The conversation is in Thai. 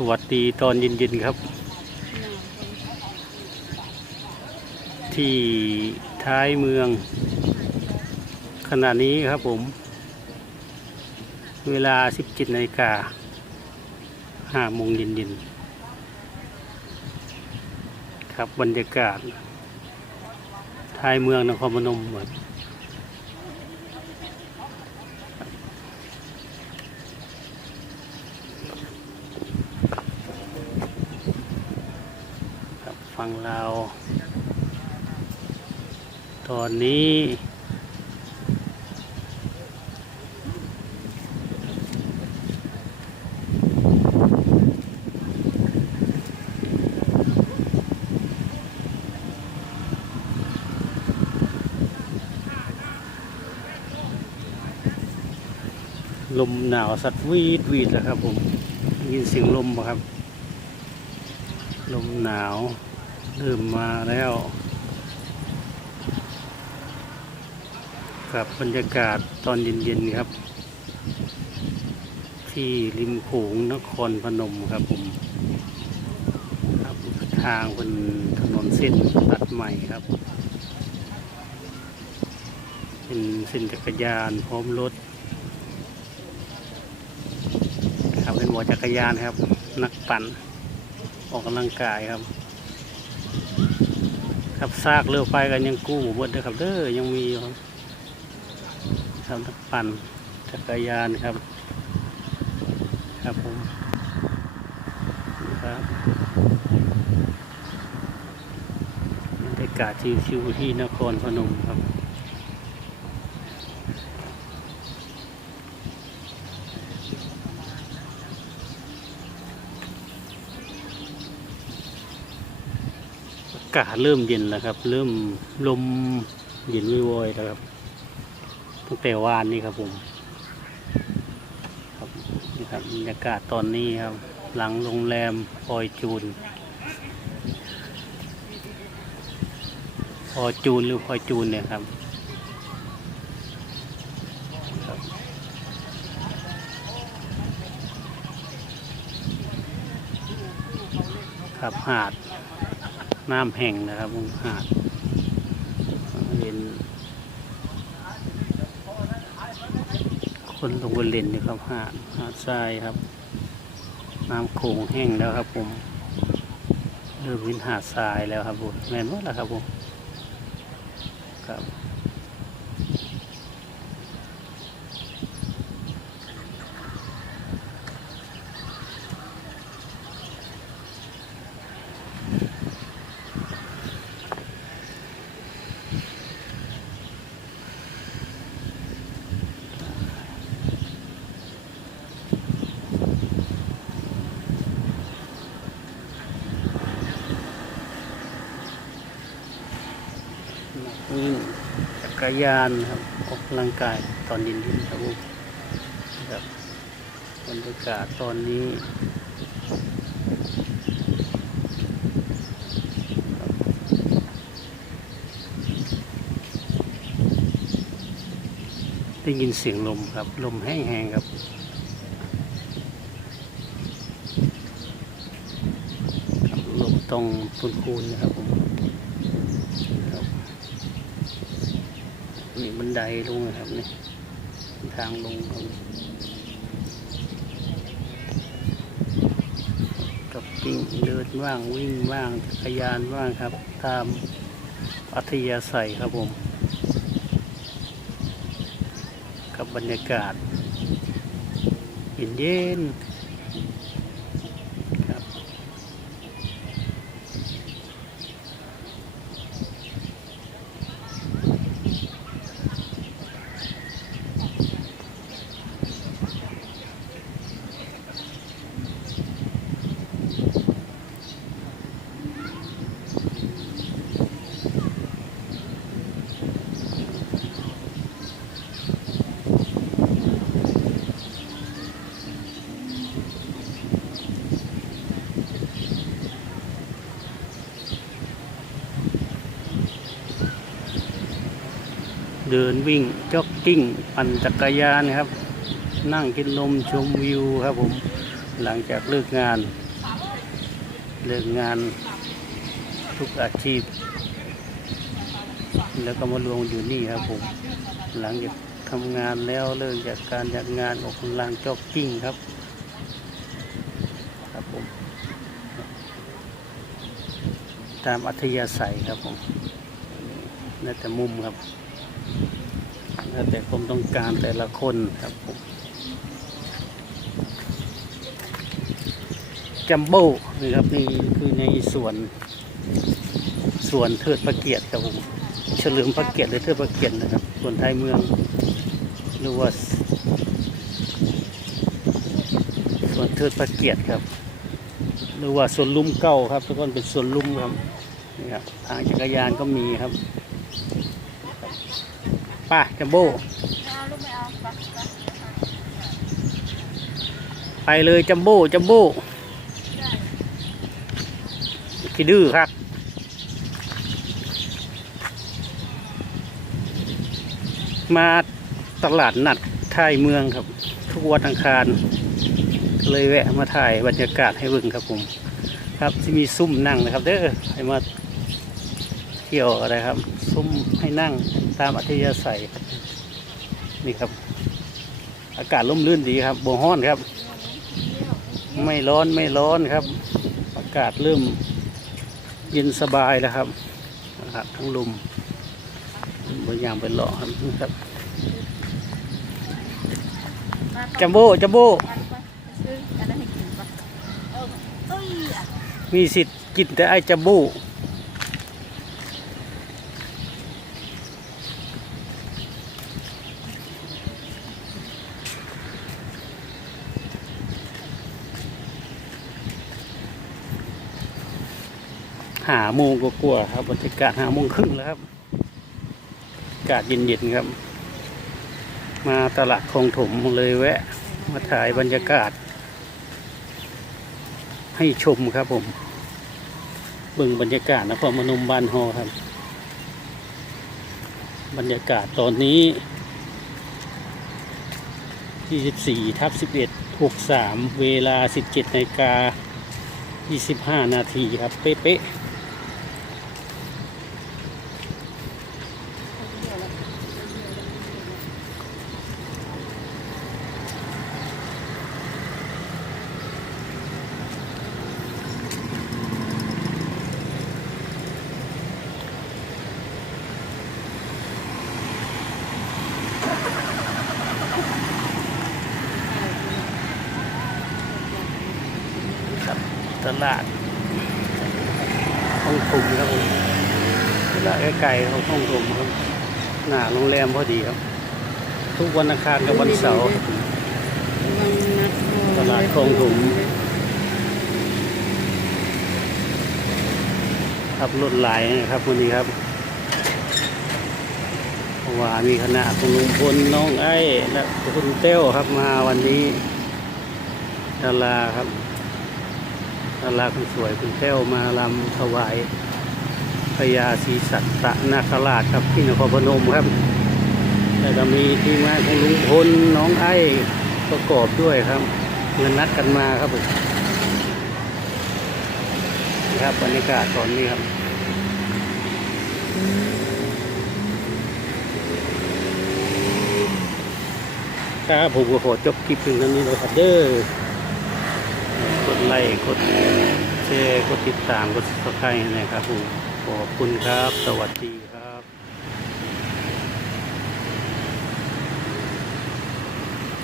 สวัสดีตอนเย็นๆครับ ที่ท้ายเมือง ขณะนี้ครับผม เวลา 17นาฬิกา5โมงเย็นๆครับบรรยากาศ ท้ายเมืองนครพนมครับครับฟั งเราว ตอนนี้ลมหนาวสัตว์วีดวีดแล้วครับผมยินเสียงลมปะครับ ลมหนาว เริ่มมาแล้ว กับบรรยากาศตอนเย็นๆครับ ที่ริมโขงนครพนมครับผมครับทางเป็นถนนเส้นตัดใหม่ครับ เป็นเส้นจักรยานพร้อมรถครับเป็นหมอจักรยานครับ นักปั่นออกกำลังกายครับ ครับซากเรือไฟกันยังกู้หมดเด้อครับเด้อยังมีอยู่ครับทักปั่นจักรยานครับ ครับผมครับบรรยากาศชิวๆที่นครพนมครับากาศเริ่มเย็นแล้วครับ เริ่มลมเย็นวิวอยแล้วครับตั้งแต่วานนี้ครับผมครับนี่ครับบรรยากาศตอนนี้ครับ หลังโรงแรมพอยจูนพอจูนหรือพอยจูนเนี่ยครับครับหาด น้ำแห้งนะครับผมหาดเล่นคนลงไปเล่นนะครับหาดหาดทรายครับ น้ำโขงแห้งแล้วครับผมเริ่มเห็นหาดทรายแล้วครับผมแม่นว่าแล้วครับผมครับ วิ่งจักรยานครับออกกำลังกายตอนเย็นๆครับผมครับบรรยากาศตอนนี้ ได้ยินเสียงลมครับ ลมแห้งๆครับ ลมตรงปูนคูนนะครับผมนี่บันไดลงนะครับนี่ทางลงครับกับปิ้งเดินว่างวิ่งว่างจักรยานว่างครับ ตามอัธยาศัยครับผม กับบรรยากาศเย็นๆ เดินวิ่งจ็อกกิ้ง ปั่นจักรยานครับ นั่งกินลมชมวิวครับผม หลังจากเลิกงาน เลิกงานทุกอาชีพ แล้วก็มารวมอยู่นี่ครับผม หลังจากทำงานแล้วเลิกจากการจากงานออกกำลังจ็อกกิ้งครับครับผม ตามอัธยาศัยครับผมแล้วแต่มุมครับ แล้วแต่ความต้องการแต่ละคนครับผมจัมโบ้นี่ครับนี่คือในส่วนส่วนเทิดพระเกียรติครับผมเฉลิมพระเกียรติหรือเทิดพระเกียรตินะครับ ส่วนไทยเมืองหรือว่าส่วนเทิดพระเกียรติครับ หรือว่าสวนลุ่มเก้าครับ ทุกคนเป็นสวนลุ่มครับนี่ครับทางจักรยานก็มีครับ ป้าจัมโบ้ไปเลยจัมโบ้จัมโบ้ขี้ดื้อครับมาตลาดนัดท่ายเมืองครับ ทุกวันอังคารก็เลยแวะมาถ่ายบรรยากาศให้เบิ่งครับผม ครับที่มีซุ้มนั่งนะครับ เด้อให้มา เที่ยวอะไรครับ ซุ้มให้นั่งตามอัธยาศัยครับนี่ครับ อากาศร่มรื่นดีครับโบฮ้อนครับ ไม่ร้อนไม่ร้อนครับ อากาศเริ่มเย็นสบายแล้วครับอากาศทั้งลมบางอย่างเป็นหล่อครับครับมาจัมโบ้จัมโบ้ไปไปซื้ออันนั้นให้กินปะเออเอ้ยอะมีสิทธิ์กินแต่ไอ้จัมโบ้ หาโมงกว่าๆครับบรรยากาศหาโมงครึ่งแล้วครับอากาศเย็นๆครับ มาตลาดคลองถมเลยแวะ มาถ่ายบรรยากาศ ให้ชมครับผมเบิ่งบรรยากาศนครพนมบานฮอครับ บรรยากาศตอนนี้24ทับ11 63 เวลา 17นาฬิกา25 นาทีครับ เป๊ะๆ ตลาดห้องถุมครับผมตลาดไกลๆของห้องถุมครับหน้าโรงแรมพอดีครับ ทุกวันอังคารกับวันเสาร์ตลาดคลองถมครับรถหลายนะครับวันนี้ครับว่ามีคณะของลุงพลน้องไอ้และคุณเต้วครับมาวันนี้ดาราครับาราคนสวยคุณเต้วมาลำถวายพญาศรีสัตตนาคราชครับที่นครพนมครับแล้วก็มีทีมงานของลุงพลน้องไอ้ประกอบด้วยครับเงินนัดกันมาครับผมนะครับบรรยากาศตอนนี้ครับครับผมก็ขอจบคลิปเพียงเท่านี้เลยครับเด้อ ดไลค์กดแชร์กดติดตามกดซับสไครต์นะครับผมขอบคุณครับ สวัสดี